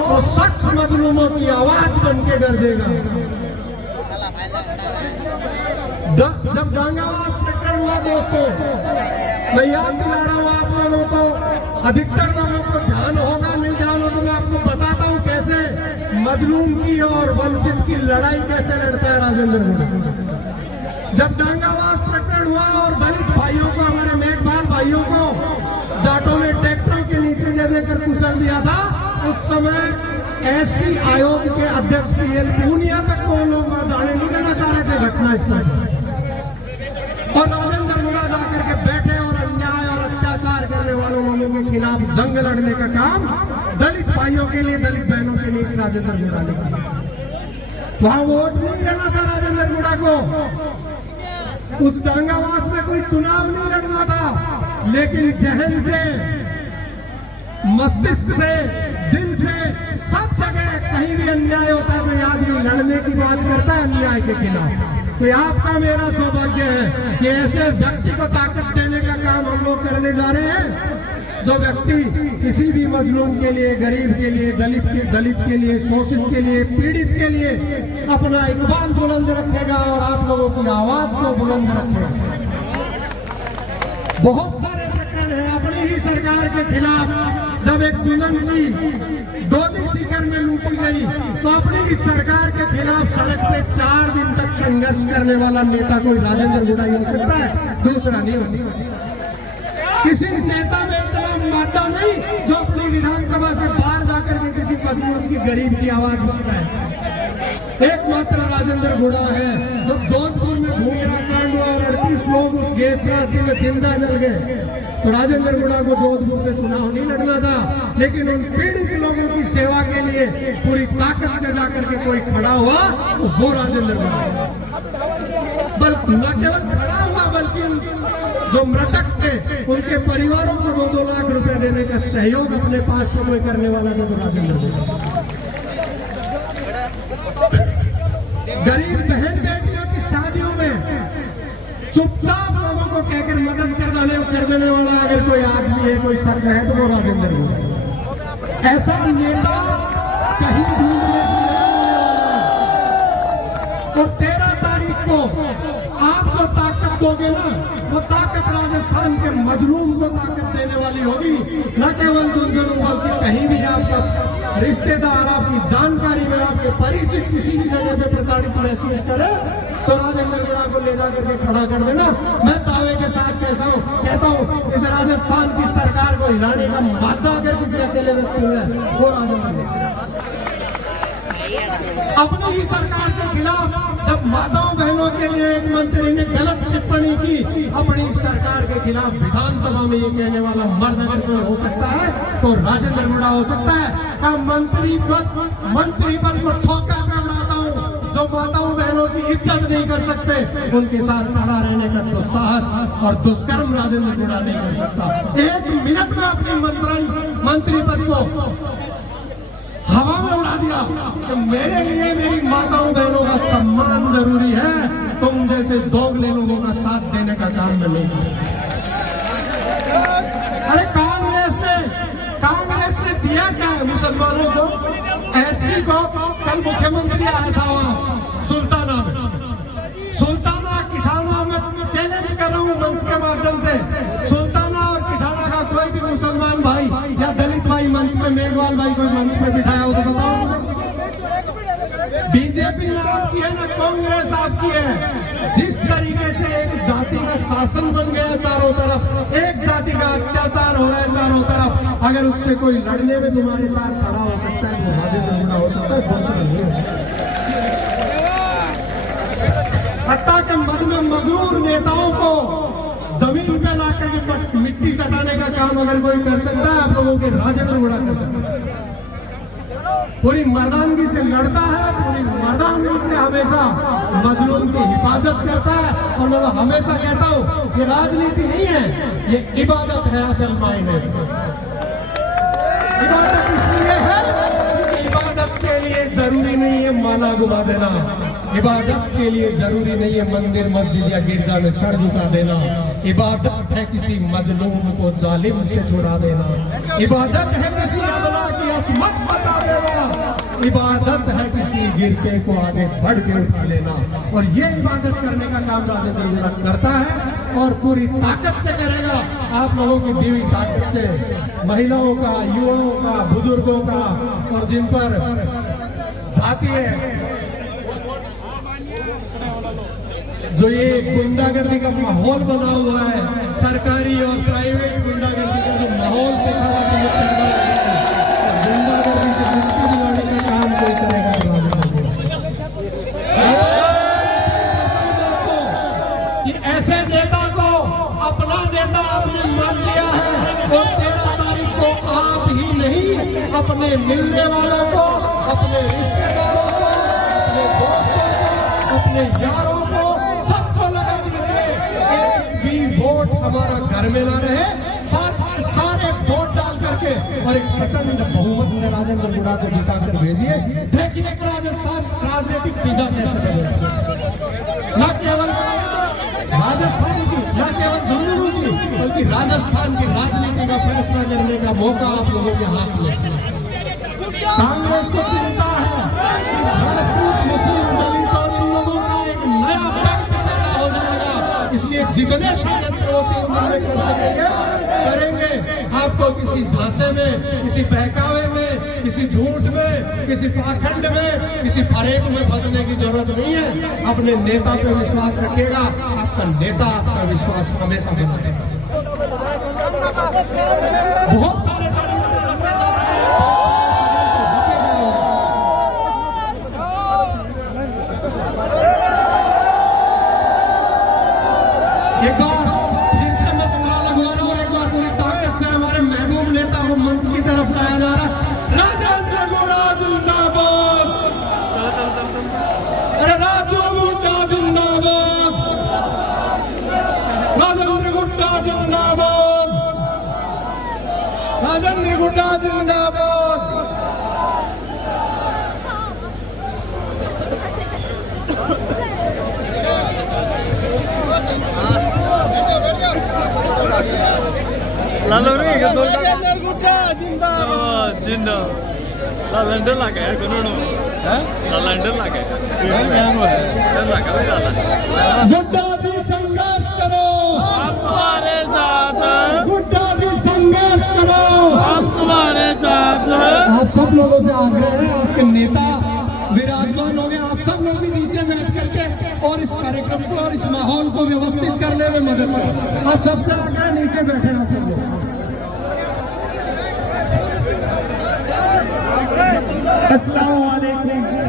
वो सख्त मजलूमों की आवाज बन के गरजेगा। जब दांगावास प्रकरण हुआ दोस्तों, मैं याद दिला रहा हूँ आप लोगों को, अधिकतर लोगों को ध्यान होगा नहीं ध्यान हो तो मैं आपको बताता हूँ कैसे मजलूम की और वंचित की लड़ाई कैसे लड़ता है राजेंद्र गुड़ा। जब दांगावास प्रकरण हुआ और दलित भाइयों को, हमारे मेघवाल भाइयों को जाटों ने ट्रैक्टरों के नीचे दे देकर कुचल दिया था, उस समय एससी आयोग के अध्यक्ष पीएल पूनिया तक को लोग जाने नहीं देना चाह रहे थे घटना स्थल पर, और राजेंद्र गुड़ा जाकर के बैठे और अन्याय और अत्याचार करने वालों लोगों के खिलाफ जंग लड़ने का काम दलित भाइयों के लिए, दलित बहनों के लिए राजेंद्र गुड़ा ने किया। वहां वोट नहीं लेना था राजेंद्र गुड़ा को, उस दांगावास में कोई चुनाव नहीं लड़ना था, लेकिन जहन से, मस्तिष्क से, दिल से, सब जगह कहीं भी अन्याय होता है तो आदमी लड़ने की बात करता है अन्याय के खिलाफ। तो आपका मेरा सौभाग्य है कि ऐसे व्यक्ति को ताकत देने का काम हम लोग करने जा रहे हैं, जो व्यक्ति किसी भी मजलूम के लिए, गरीब के लिए, दलित के लिए, शोषित के लिए, पीड़ित के लिए अपना इकबाल बुलंद रखेगा और आप लोगों की आवाज को बुलंद रखेगा। बहुत सारे प्रकरण हैं अपनी ही सरकार के खिलाफ। जब एक दुल्हन की डोली सीकर में लूटी गई तो अपनी ही सरकार के खिलाफ सड़क पे 4 दिन तक संघर्ष करने वाला नेता कोई राजेंद्र गुड़ा ही हो सकता है, दूसरा नहीं हो सकता। किसी नेता में इतना मादा नहीं जो अपनी विधानसभा से बाहर जाकर के किसी मजलूम की, गरीब की आवाज उठाता है। एकमात्र राजेंद्र गुड़ा है। जब जोधपुर में घूंगरा कांड हुआ और 38 लोग उस गैस त्रासदी में जिंदा जल गए तो राजेंद्र गुड़ा को जोधपुर से चुनाव नहीं लड़ना था, लेकिन उन पीड़ित लोगों की सेवा के लिए पूरी ताकत से जाकर के कोई खड़ा हुआ तो वो राजेंद्र गुड़ा। बल्कि न केवल खड़ा हुआ बल्कि जो मृतक थे उनके परिवारों को 2-2 लाख रुपए देने का सहयोग अपने पास से कोई करने वाला था तो राजेंद्र गुड़ा। गरीब बहन बेटियों की शादियों में चुपचाप लोगों को कहकर मदद कर देने वाला अगर कोई आदमी है, कोई शख्स है तो वो राजेंद्र गुड़ा। ऐसा नेता कहीं ढूंढने से तो 13 तारीख को आप जो ताकत दोगे ना, वो ताकत राजस्थान के मजलूम को ताकत देने वाली होगी, न केवल जुर्जनों बल्कि कहीं भी आपका रिश्तेदार, आपकी जानकारी में आपके परिचित किसी भी जगह पे प्रताड़ित महसूस करे तो राजेंद्र गुड़ा को ले जाकर के खड़ा कर देना। मैं दावे के साथ कहता हूँ इस राजस्थान की सरकार को हिलाने का मादा अगर किसी अकेले व्यक्ति है वो राजेंद्र गुड़ा। अपनी ही सरकार के खिलाफ जब माताओं बहनों के लिए एक मंत्री ने गलत टिप्पणी की अपनी सरकार के खिलाफ विधानसभा में ये कहने वाला मर्द अगर कोई हो सकता है तो राजेंद्र गुड़ा हो सकता है। का मंत्री पद को ठोकर में उड़ाता हूँ, जो माताओं बहनों की इज्जत नहीं कर सकते उनके साथ खड़ा रहने का तो साहस और दुष्कर्म राजेंद्र गुड़ा नहीं कर सकता। 1 मिनट में अपनी मंत्री पद को हवा में उड़ा दिया कि मेरे लिए मेरी माताओं बहनों का सम्मान जरूरी है, तुम जैसे दोगले लोगों का साथ देने का काम में नहीं। अरे कांग्रेस ने दिया क्या है मुसलमानों को? एससी को कल मुख्यमंत्री आया था वहां सुल्ताना किठाना में चैलेंज कर रहा हूं मंच के माध्यम से, सुल्ताना और किठाना का कोई भी मुसलमान भाई या दलित भाई मंच में, मेघवाल भाई कोई मंच में बिठाया हो तो बताओ मुझे। बीजेपी ना आपकी है ना कांग्रेस आपकी है। जिस तरीके से एक जाति का शासन बन गया चारों तरफ, एक जाति का अत्याचार हो रहा है चारों तरफ, अगर उससे कोई लड़ने में तुम्हारे साथ खड़ा हो सकता है तो राजेंद्र गुड़ा हो सकता है, दूसरा नहीं हो सकता। सत्ता के मद में मगरूर नेताओं को जमीन पे लाकर के मिट्टी चटाने का काम अगर कोई कर सकता है आप लोगों के राजेंद्र गुड़ा कर सकता है। पूरी मर्दानगी से लड़ता है, पूरी मर्दानगी से हमेशा मजलूम की हिफाजत करता है। और मैं तो हमेशा कहता हूँ ये राजनीति नहीं है, ये इबादत है असल मायने। इबादत इसलिए है क्योंकि इबादत के लिए जरूरी नहीं है माला घुमा देना, इबादत के लिए जरूरी नहीं है मंदिर मस्जिद या गिरजा में सर झुका देना। इबादत है किसी मजलूम को जालिम से छुड़ा देना, इबादत है किसी अबला की असमत बचा देना। इबादत है किसी गिरते को आगे बढ़ के उठा लेना। और ये इबादत करने का काम राजेंद्र गुड़ाख करता है और पूरी ताकत से करेगा, आप लोगों की दी हुई ताकत से, महिलाओं का, युवाओं का, बुजुर्गों का, और जिन पर जाती है जो ये गुंडागर्दी का माहौल बना हुआ है, सरकारी और प्राइवेट गुंडागर्दी का जो माहौल से खड़ा गुंडागर्दी से मुक्ति दिलाने का काम कोई करेगा कि ऐसे नेता को अपना नेता आपने मान लिया है और 13 तारीख को आप ही नहीं, अपने मिलने वालों को, अपने रिश्तेदारों को, अपने दोस्तों को, अपने यारों को सबको लगा दीजिए। एक भी वोट हमारा घर में ना रहे, सारे वोट डाल करके और एक प्रचंड बहुमत से राजेंद्र गुड़ाख को जिता कर भेजिए। देखिए राजस्थान राजनीतिक पिज्जा कैसे बनेगा, न केवल राजस्थान की, न केवल झुंझुनू की, बल्कि राजस्थान की राजनीति का फैसला करने का मौका आप लोगों के हाथ में। कांग्रेस को चिंता है राजपूत, मुस्लिम, दलित और इन लोगों का एक नया पैक्ट पैदा हो जाएगा, इसलिए जितने षड्यंत्र होते हैं कर सकेंगे करेंगे। आपको किसी झांसे में, किसी बहकावे में, किसी झूठ में, किसी पाखंड में, किसी फरेब में फंसने की जरूरत नहीं है। अपने नेता पे विश्वास रखेगा, आपका नेता आपका विश्वास हमेशा बना रहेगा। बहुत सारे एक बार फिर से मैं तुम्हारा लगवा रहा हूं और एक बार पूरी ताकत से हमारे महबूब नेता को मंच की तरफ लाया जा रहा है। राजेंद्र गुड़ाख जिंदाबाद, अरे राजू गुड्डा जिंदाबाद, राजेंद्र गुड्डा जिंदाबाद, राजेंद्र गुड्डा जिंदाबाद। Lalu Rajeंद्र गुड्डा जिंदाबाद जिंदाबाद लंदन लगा है कौन है लंदन लगा है गुड्डा जी संघर्ष करो, हम तुम्हारे साथ हैं, गुड्डा जी संघर्ष करो, हम तुम्हारे साथ हैं। आप सब लोगों से आग्रह है, आपके नेता विराजमान हो गए, आप सब लोग भी नीचे बैठ करके और इस कार्यक्रम को और इस माहौल को व्यवस्थित करने में मदद करें। आप सबसे आग्रह नीचे बैठे आप सब लोग। अस्सलाम वालेकुम।